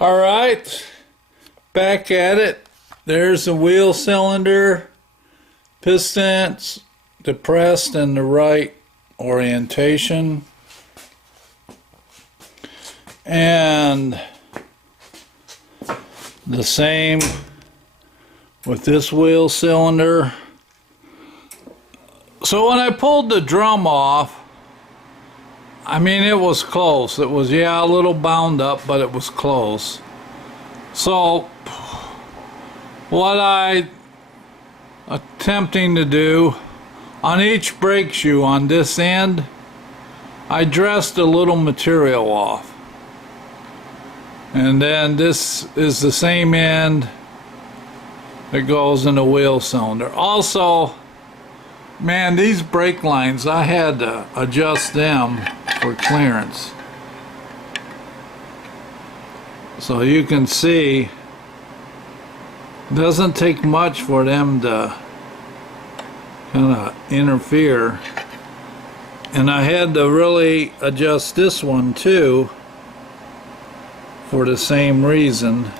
All right, back at it. There's the wheel cylinder, pistons depressed in the right orientation, and the same with this wheel cylinder. So when I pulled the drum off, I mean, it was close. It was, yeah, a little bound up, but it was close. So what I attempting to do on each brake shoe on this end, I dressed a little material off. And then this is the same end that goes in the wheel cylinder. Also, man, these brake lines, I had to adjust them for clearance. So you can see, it doesn't take much for them to kind of interfere. And I had to really adjust this one too for the same reason.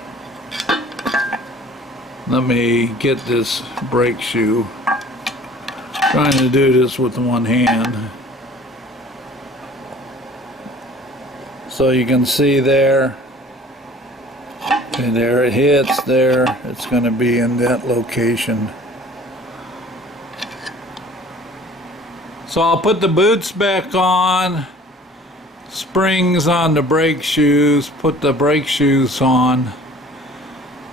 Let me get this brake shoe. Trying to do this with one hand. So you can see there, and there it hits there, it's going to be in that location. So I'll put the boots back on, springs on the brake shoes, put the brake shoes on,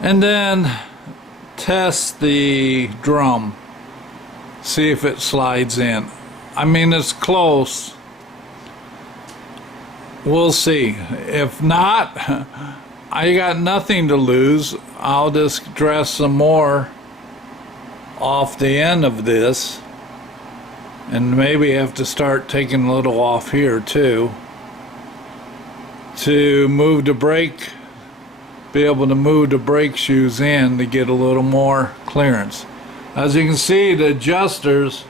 and then test the drum. See if it slides in. I mean, it's close. We'll see. If not, I got nothing to lose. I'll just dress some more off the end of this, and maybe have to start taking a little off here too to move the brake, be able to move the brake shoes in to get a little more clearance. As you can see, the adjusters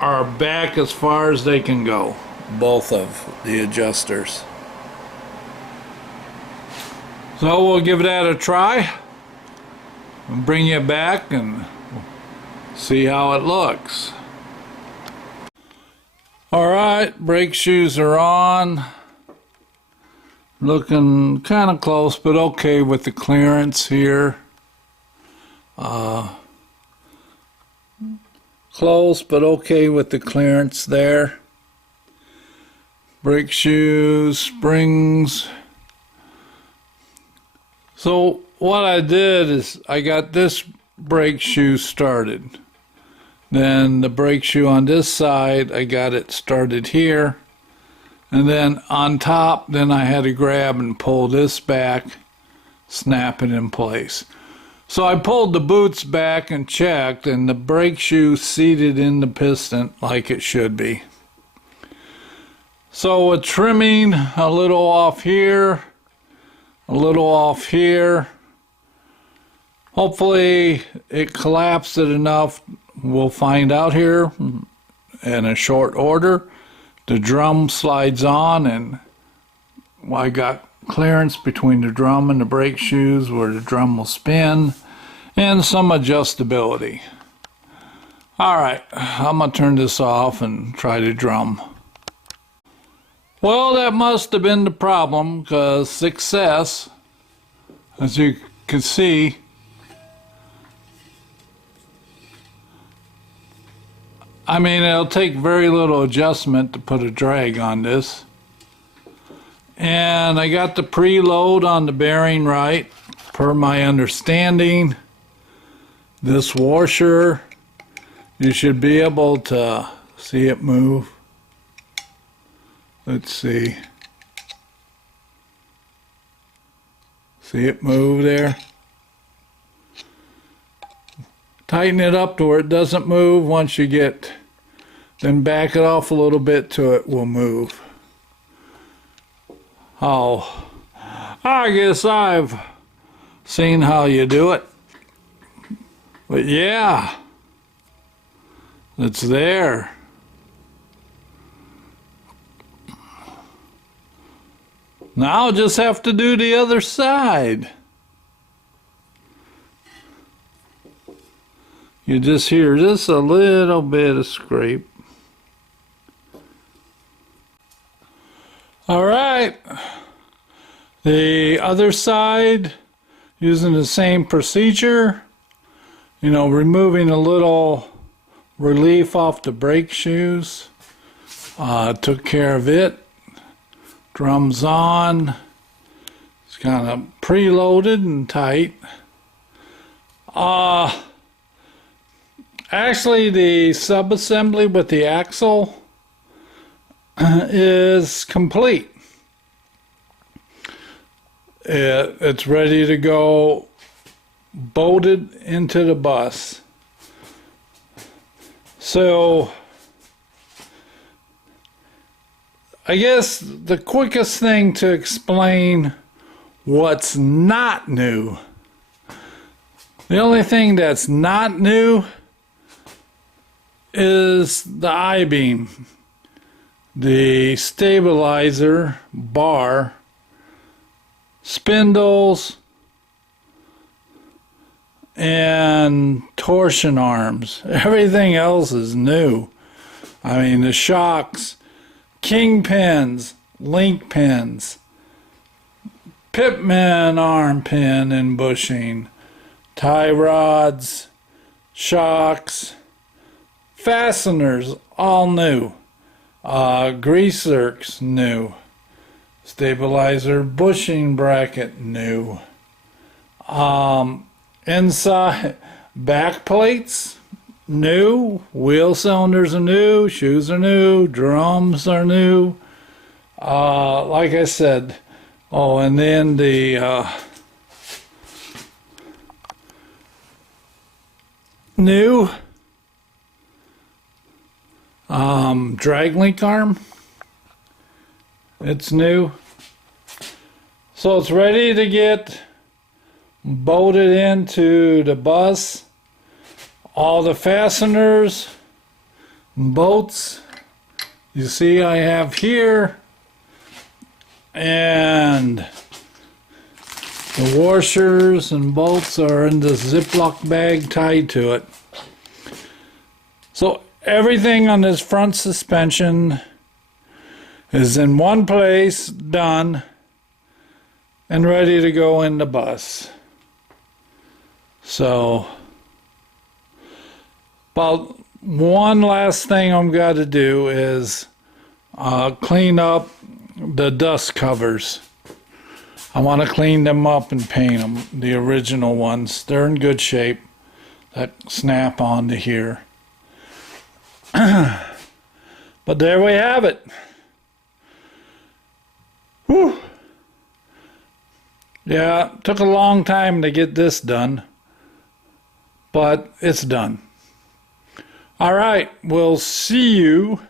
are back as far as they can go, both of the adjusters. So we'll give that a try and bring you back and see how it looks. Alright, brake shoes are on. Looking kind of close, but okay with the clearance here. Close, but okay with the clearance there. Brake shoes, springs. So what I did is I got this brake shoe started. Then the brake shoe on this side, I got it started here. And then on top, then I had to grab and pull this back, snap it in place. So I pulled the boots back and checked, and the brake shoe seated in the piston like it should be. So with trimming a little off here, a little off here, hopefully it collapsed it enough. We'll find out here in a short order. The drum slides on, and I got clearance between the drum and the brake shoes where the drum will spin, and some adjustability. Alright, I'm going to turn this off and try the drum. Well, that must have been the problem, because success, as you can see, I mean, it'll take very little adjustment to put a drag on this. And I got the preload on the bearing right, per my understanding. This washer, you should be able to see it move. Let's see. See it move there? Tighten it up to where it doesn't move. Once you get, then back it off a little bit till it will move. Oh, I guess I've seen how you do it. But yeah, it's there. Now I'll just have to do the other side. You just hear just a little bit of scrape. All right. The other side, using the same procedure, you know, removing a little relief off the brake shoes. Took care of it. Drums on. It's kind of preloaded and tight. Actually, the sub-assembly with the axle is complete. It's ready to go, bolted into the bus. So I guess the quickest thing to explain what's not new, the only thing that's not new is the I-beam, the stabilizer bar, spindles, and torsion arms. Everything else is new. I mean, the shocks, king pins, link pins, Pitman arm pin and bushing, tie rods, shocks, fasteners, all new. Grease zerks, new. Stabilizer bushing bracket, new. Inside back plates, new. Wheel cylinders are new. Shoes are new. Drums are new. Like I said, oh, and then the new drag link arm. It's new. So it's ready to get bolted into the bus. All the fasteners, bolts, you see I have here, and the washers and bolts are in the Ziploc bag tied to it. So everything on this front suspension is in one place, done, and ready to go in the bus. So, about one last thing I'm got to do is clean up the dust covers. I want to clean them up and paint them, the original ones. They're in good shape. That snap onto here. But there we have it. Whew. Yeah, it took a long time to get this done, but it's done. All right, we'll see you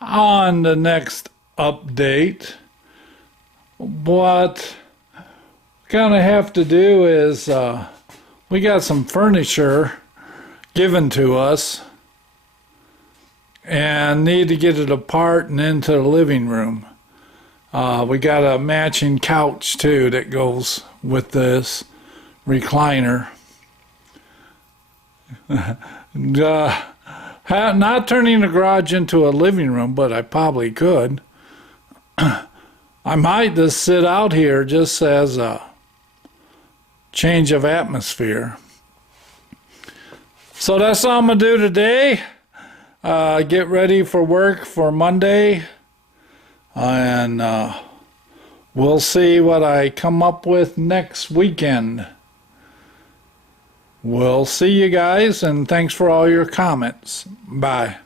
on the next update. What we're gonna have to do is we got some furniture given to us and need to get it apart and into the living room. We got a matching couch too that goes with this recliner. Not turning the garage into a living room, but I probably could. I might just sit out here just as a change of atmosphere. So that's all I'm going to do today. Get ready for work for Monday. And we'll see what I come up with next weekend. We'll see you guys, and thanks for all your comments. Bye.